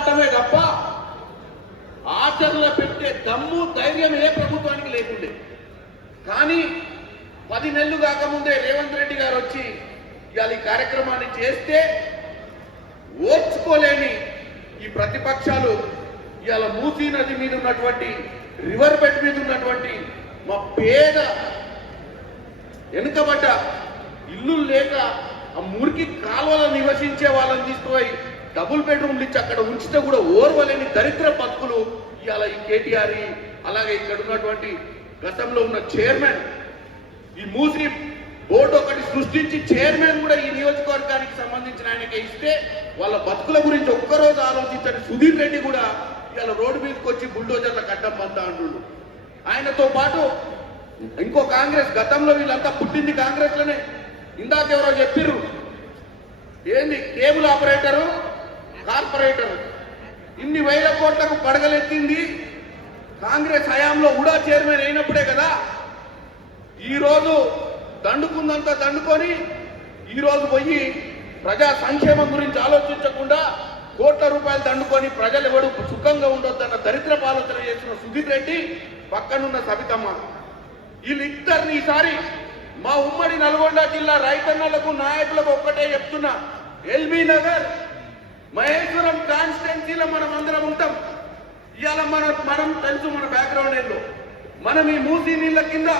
మాట్లాడటమే తప్ప ఆచరణ పెట్టే దమ్ము ధైర్యం ఏ ప్రభుత్వానికి లేకుండే. కానీ పది నెలలు కాకముందే రేవంత్ రెడ్డి గారు వచ్చి ఇవాళ ఈ కార్యక్రమాన్ని చేస్తే ఓర్చుకోలేని ఈ ప్రతిపక్షాలు ఇవాళ మూసీ నది మీద ఉన్నటువంటి రివర్ బెడ్ మీద ఉన్నటువంటి మా పేద వెనుకబడ్డ ఇల్లు లేక ఆ మురికి కాలువలో నివసించే వాళ్ళని తీసుకుపోయి డబుల్ బెడ్రూమ్లు ఇచ్చి అక్కడ ఉంచితే కూడా ఓర్వలేని దరిద్ర బతుకులు ఇవాళ ఈ కేటీఆర్ అలాగే ఇక్కడ ఉన్నటువంటి గతంలో ఉన్న చైర్మన్ ఈ మూసి బోర్డు ఒకటి సృష్టించి చైర్మన్ కూడా ఈ నియోజకవర్గానికి సంబంధించిన ఆయనకి ఇస్తే వాళ్ళ బతుకుల గురించి ఒక్కరోజు ఆలోచించండి సుధీర్ రెడ్డి కూడా ఇవాళ రోడ్డు మీదకి వచ్చి బుల్డోజర్ల కట్టం పంతా అంటుండు. ఆయనతో పాటు ఇంకో కాంగ్రెస్ గతంలో వీళ్ళంతా పుట్టింది కాంగ్రెస్లోనే. ఇందాక ఎవరో చెప్పిర్రు ఏంది కేబుల్ ఆపరేటరు? కార్పొరేటర్. ఇన్ని వేల కోట్లకు పడగలెత్తింది కాంగ్రెస్ హయాంలో ఉడా చైర్మన్ అయినప్పుడే కదా. ఈరోజు దండుకుందంతా దండుకొని ఈరోజు పోయి ప్రజా సంక్షేమం గురించి ఆలోచించకుండా కోట్ల రూపాయలు దండుకొని ప్రజలు ఎవడు సుఖంగా ఉండొద్దన్న దరిద్రపు ఆలోచన చేసిన సుధీర్ రెడ్డి పక్కనున్న సబితమ్మ. వీళ్ళిద్దరిని ఈసారి మా ఉమ్మడి నల్గొండ జిల్లా రైతన్నలకు నాయకులకు ఒక్కటే చెప్తున్నా. ఎల్బీ నగర్ మహేశ్వరం కాన్స్టెన్సీలో మనం అందరం ఉంటాం. ఇవాళ మన మనం తెలుసు మన బ్యాక్గ్రౌండ్ ఏంటో మనం ఈ మూసీ నీళ్ళ కింద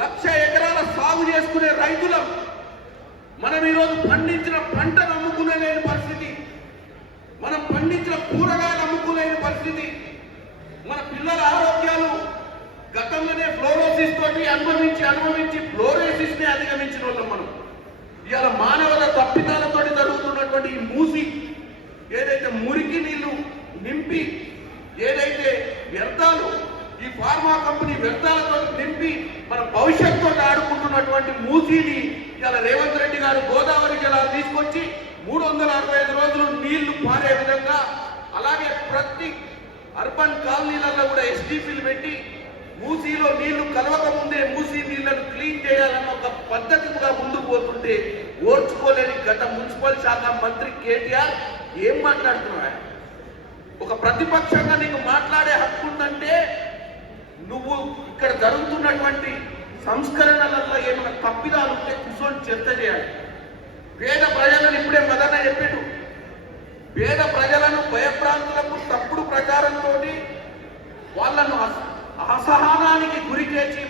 లక్ష ఎకరాల సాగు చేసుకునే రైతులం. మనం ఈరోజు పండించిన పంటను అమ్ముకునేలేని పరిస్థితి. మనం పండించిన కూరగాయలు అమ్ముకునేని పరిస్థితి. మన పిల్లల ఆరోగ్యాలు గతంలోనే ఫ్లోరోసిస్ తోటి అనుభవించి అనుభవించి ఫ్లోరోసిస్ని అధిగమించిన వాళ్ళం మనం. ఇవాళ మానవుల తప్పిదాలతోటి జరుగుతున్నటువంటి ఈ మూసి ఏదైతే మురికి నీళ్ళు నింపి ఏదైతే వ్యర్థాలు ఈ ఫార్మా కంపెనీ వ్యర్థాలతో నింపి మన భవిష్యత్తుతో ఆడుకుంటున్నటువంటి మూసీని ఇలా రేవంత్ రెడ్డి గారు గోదావరి జలాలు తీసుకొచ్చి మూడు వందల అరవై ఐదు రోజులు నీళ్ళు పారే విధంగా అలాగే ప్రతి అర్బన్ కాలనీలలో కూడా ఎస్టీపీలు పెట్టి మూసీలో నీళ్ళు కలవకముందే మూసీ నీళ్ళను క్లీన్ చేయాలన్న ఒక పద్ధతిగా ముందుకు పోతుంటే ఓర్చుకోలేని గత మున్సిపల్ శాఖ మంత్రి కేటీఆర్ ఏం మాట్లాడుతున్నాడు ఒక ప్రతిపక్షంగా నీకు మాట్లాడే హక్కు ఉందంటే నువ్వు ఇక్కడ జరుగుతున్నటువంటి సంస్కరణలలో ఏమైనా తప్పిదాలు ఉంటే కూర్చొని చర్చ చేయాలి. పేద ప్రజలను ఇప్పుడే మదన చెప్పాడు. పేద ప్రజలను భయప్రాంతులకు తప్పుడు ప్రచారంతో వాళ్ళను అస- అసహనానికి గురి చేసి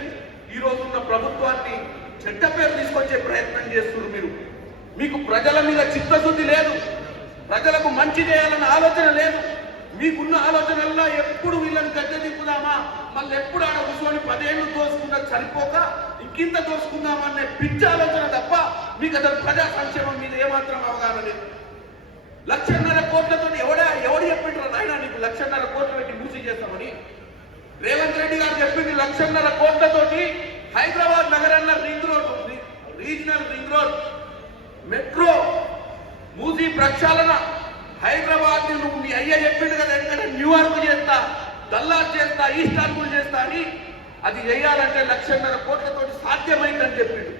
ఈ రోజున్న ప్రభుత్వాన్ని చెడ్డ పేరు తీసుకొచ్చే ప్రయత్నం చేస్తున్నారు మీరు. మీకు ప్రజల మీద చిత్తశుద్ధి లేదు. ప్రజలకు మంచి చేయాలన్న ఆలోచన లేదు. మీకున్న ఆలోచనల్లో ఎప్పుడు వీళ్ళని గద్దె తిప్పుదామా? మళ్ళీ ఎప్పుడు ఆడ కూర్చొని పదేళ్ళు దోసుకున్నా చనిపోక ఇంకింత తోసుకుందామనే పిచ్చి ఆలోచన తప్ప మీకు అసలు ప్రజా సంక్షేమం మీద ఏమాత్రం అవగాహన లేదు. లక్షన్నర కోట్లతో ఎవడా ఎవడు చెప్పిండ్రో నాయన నీకు? లక్షన్నర కోట్లు పెట్టి మూసి చేస్తామని? రేవంత్ రెడ్డి గారు చెప్పింది లక్షన్నర కోట్లతోటి హైదరాబాద్ నగరంలో ring road regional ring road. Metro Musi ప్రక్షాళన. హైదరాబాద్ నువ్వు మీ అయ్య చెప్పిండు కదా ఎందుకంటే న్యూయార్క్ చేస్తా దల్లార్ చేస్తా ఈస్టాన్బుల్ చేస్తా అని. అది చేయాలంటే లక్షన్నర కోట్లతోటి సాధ్యమైందని చెప్పిండు.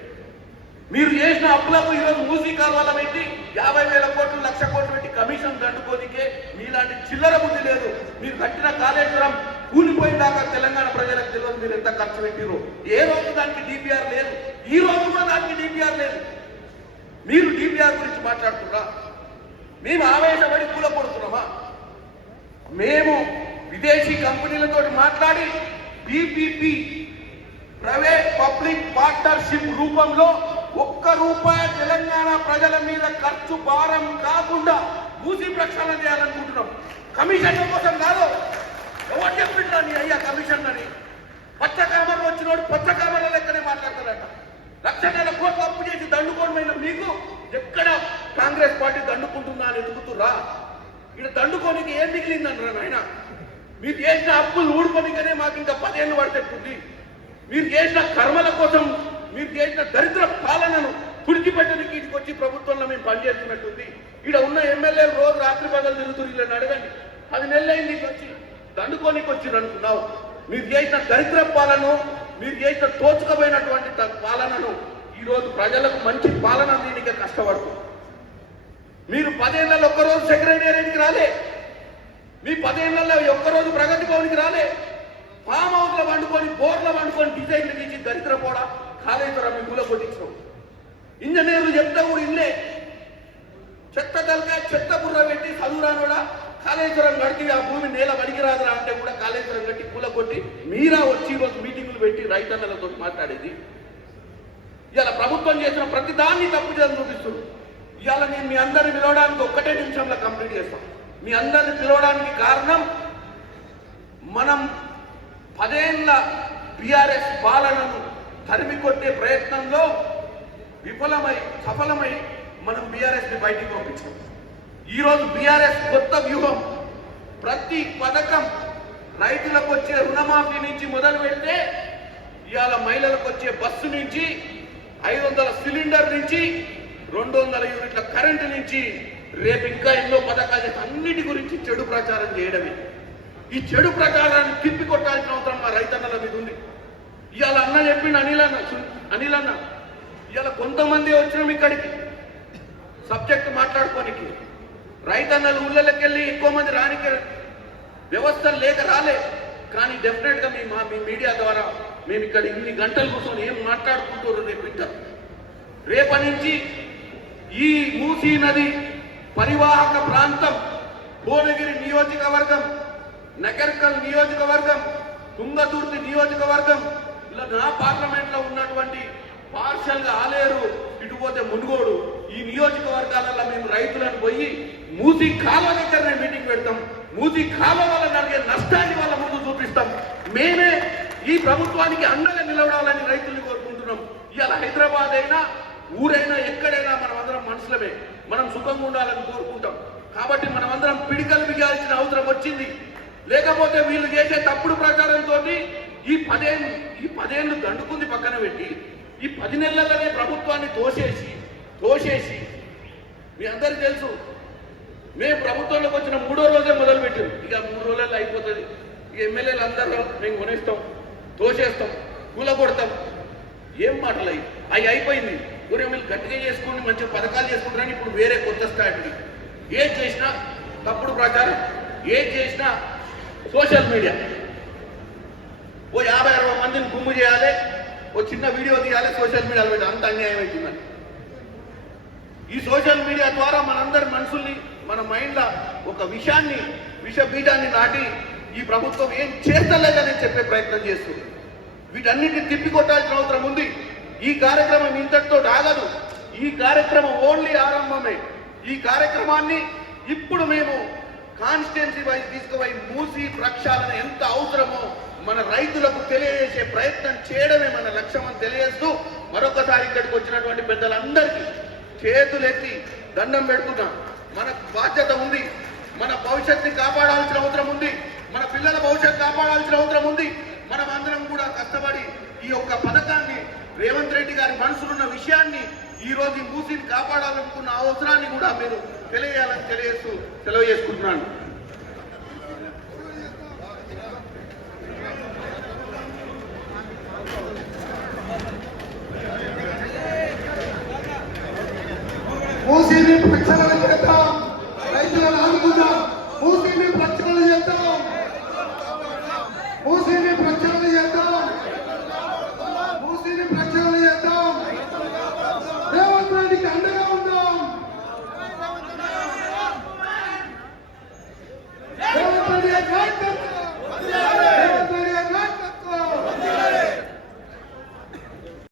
మీరు చేసిన అప్పులకు ఈరోజు మూసీ కాలువల పెట్టి యాభై వేల కోట్లు లక్ష కోట్లు పెట్టి కమిషన్ దండుకోనికే మీలాంటి చిల్లర బుద్ధి లేదు. మీరు కట్టిన కాళేశ్వరం కూలిపోయిందాకా తెలంగాణ ప్రజలకు తెలియదు మీరు ఎంత ఖర్చు పెట్టిరో ఏ రోజు దానికి డిపిఆర్ లేదు. ఈ రోజు కూడా దానికి డిపిఆర్ లేదు. మీరు డిపిఆర్ గురించి మాట్లాడుతున్నా మేము ఆవేశపడి కూల కొడుతున్నామా మేము విదేశీ కంపెనీలతో మాట్లాడి పిపిపి ప్రైవేట్ పబ్లిక్ పార్ట్నర్షిప్ రూపంలో ఒక్క రూపాయి తెలంగాణ ప్రజల మీద ఖర్చు భారం కాకుండా భూసి ప్రక్షాళన చేయాలనుకుంటున్నాం. కమిషన్ల కోసం కాదు ఎవరు చెప్పిండ్రా నీ అయ్యా కమిషన్ అని పచ్చ కామర్లు వచ్చినోడు పచ్చ కామర్ల లెక్కనే మాట్లాడతారట లక్షణాల కోట్లు అప్పు చేసి దండుకోవడమైన మీకు ఎక్కడ కాంగ్రెస్ పార్టీ దండుకుంటుందా ఇక్కడ దండుకోనికి ఏం మిగిలిందనరా నాయన? మీరు చేసిన అప్పులు ఊడుకోనికనే మాకు ఇంకా పదేళ్ళు పడితేస్తుంది మీరు చేసిన కర్మల కోసం మీరు చేసిన దరిద్ర పాలనను తుడిచిపెట్టడానికి ఇటుకు వచ్చి ప్రభుత్వంలో మేము పనిచేస్తున్నట్టుంది. ఇక్కడ ఉన్న ఎమ్మెల్యేలు రోజు రాత్రి పగలు తిరుగుతున్నారు వీళ్ళని అడగండి. పది నెలలైంది నీకు వచ్చి. దండుకోనికి వచ్చింది అనుకున్నావు. మీరు చేసిన దరిద్ర పాలన మీరు చేసిన తోచుకపోయినటువంటి పాలనను ఈ రోజు ప్రజలకు మంచి పాలన దీనికి కష్టపడుతుంది మీరు పదేళ్ళలో ఒక్కరోజు సెక్రటేరియట్కి రాలే. మీ పదేళ్ళలో ఒక్కరోజు ప్రగతి భవన్కి రాలే. ఫామ్ హౌస్లో వండుకొని బోర్లో వండుకొని డిజైన్లు తీసి దరిద్ర కూడా కాళేశ్వరం మీ పూల కొట్టించడం. ఇంజనీర్లు చెప్తా కూడా ఇల్లే. చెత్త తలకాయ చెత్త బుర్ర పెట్టి చదువురానోడా కాళేశ్వరం కడితే ఆ భూమి నేల పనికి రాదురా అంటే కూడా కాళేశ్వరం కట్టి పూల కొట్టి మీరా వచ్చి ఈరోజు మీటింగులు పెట్టి రైతన్నలతో మాట్లాడేది. ఇలా ప్రభుత్వం చేసిన ప్రతి దాన్ని తప్పు చేసి చూపిస్తున్నారు ఇవాళ నేను మీ అందరిని పిలవడానికి ఒక్కటే నిమిషంలో కంప్లీట్ చేస్తాను మీ అందరిని పిలవడానికి కారణం మనం పదేళ్ళ బీఆర్ఎస్ పాలనను తరిమి కొట్టే ప్రయత్నంలో విఫలమై సఫలమై మనం బీఆర్ఎస్ని బయటికి పంపించాం. ఈరోజు బీఆర్ఎస్ కొత్త వ్యూహం ప్రతి పథకం రైతులకు వచ్చే రుణమాఫీ నుంచి మొదలు పెడితే ఇవాళ మహిళలకు వచ్చే బస్సు నుంచి ఐదు వందల సిలిండర్ నుంచి రెండు వందల యూనిట్ల కరెంటు నుంచి రేపు ఇంకా ఎన్నో పథకాలు అన్నిటి గురించి చెడు ప్రచారం చేయడమే. ఈ చెడు ప్రచారాన్ని తిప్పి కొట్టాల్సిన అవసరం మా రైతన్నల మీద ఉంది. ఇవాళ అన్న చెప్పిండు అనిల్ అన్న అనిల్ అన్న ఇవాళ కొంతమంది వచ్చినాం ఇక్కడికి. సబ్జెక్ట్ మాట్లాడుకోనికి. రైతన్నలు ఊళ్ళలోకి వెళ్ళి ఎక్కువ మంది రానికి వ్యవస్థ లేక రాలే. కానీ డెఫినెట్గా మీ మా మీ మీడియా ద్వారా మేము ఇక్కడ ఇన్ని గంటలు కూర్చొని ఏం మాట్లాడుకుంటారు రేపు ఇంటర్ రేపటి నుంచి ఈ మూసీ నది పరివాహక ప్రాంతం భువనగిరి నియోజకవర్గం నగర్కల్ నియోజకవర్గం తుంగతుర్తి నియోజకవర్గం ఇలా నా పార్లమెంట్లో ఉన్నటువంటి పార్షల్గా ఆలేరు ఇటు పోతే మునుగోడు ఈ నియోజకవర్గాలలో మేము రైతులను పోయి మూసి కాలువ దగ్గరనే మీటింగ్ పెడతాం. మూసి కాలువ వల్ల జరిగే నష్టాన్ని వాళ్ళ ముందు చూపిస్తాం. మేమే ఈ ప్రభుత్వానికి అండగా నిలవడాలని రైతుల్ని కోరుకుంటున్నాం. ఇవాళ హైదరాబాద్ అయినా ఊరైనా ఎక్కడైనా మనం అందరం మనుషులమే. మనం సుఖంగా ఉండాలని కోరుకుంటాం. కాబట్టి మనం అందరం పిడికలు బిగాల్సిన అవసరం వచ్చింది. లేకపోతే వీళ్ళు చేసే తప్పుడు ప్రచారంతో ఈ పదేళ్ళు ఈ పదేళ్ళు దండుకుంది పక్కన పెట్టి ఈ పది నెలలనే ప్రభుత్వాన్ని తోసేసి తోసేసి మీ అందరికి తెలుసు మేము ప్రభుత్వంలోకి వచ్చిన మూడో రోజే మొదలు పెట్టాం ఇక మూడు రోజులలో అయిపోతుంది. ఇక ఎమ్మెల్యేలు అందరూ మేము కొనేస్తాం తోసేస్తాం కూల కొడతాం ఏం మాటలు అయ్యి? అవి అయిపోయింది. ఊరే మీరు గట్టిగా చేసుకుని మంచి పథకాలు చేసుకుంటారని ఇప్పుడు వేరే కొత్త స్టాండ్ ఏం చేసినా తప్పుడు ప్రచారం ఏం చేసినా సోషల్ మీడియా. ఓ యాభై అరవై మందిని గుమ్ము చేయాలి ఓ చిన్న వీడియో తీయాలి సోషల్ మీడియాలో పెట్టి అంత అన్యాయం అవుతుందని ఈ సోషల్ మీడియా ద్వారా మనందరి మనుషుల్ని మన మైండ్లో ఒక విషయాన్ని విష బీజాన్ని నాటి ఈ ప్రభుత్వం ఏం చేస్తలేదని చెప్పే ప్రయత్నం చేస్తుంది. వీటన్నిటిని తిప్పికొట్టాల్సిన అవసరం ఉంది. ఈ కార్యక్రమం ఇంతటితో ఆగదు ఈ కార్యక్రమం ఓన్లీ ఆరంభమే. ఈ కార్యక్రమాన్ని ఇప్పుడు మేము కాన్స్టిట్యున్సీ వైజ్ తీసుకుపోయి మూసి ప్రక్షాళన ఎంత అవసరమో మన రైతులకు తెలియజేసే ప్రయత్నం చేయడమే మన లక్ష్యం అని తెలియజేస్తూ మరొకసారి ఇక్కడికి వచ్చినటువంటి పెద్దలందరికీ చేతులెత్తి దండం పెడుతున్నాం. మన బాధ్యత ఉంది. మన భవిష్యత్తుని కాపాడాల్సిన అవసరం ఉంది మన పిల్లల భవిష్యత్తు కాపాడాల్సిన అవసరం ఉంది మనం అందరం కూడా కష్టపడి ఈ యొక్క పథకాన్ని రేవంత్ రెడ్డి గారి మనసులున్న విషయాన్ని ఈ రోజు ఈ మూసిని కాపాడాలనుకున్న అవసరాన్ని కూడా మీరు తెలియాలని తెలియజేస్తూ సెలవు చేసుకుంటున్నాను. మూసీని ప్రక్షాళన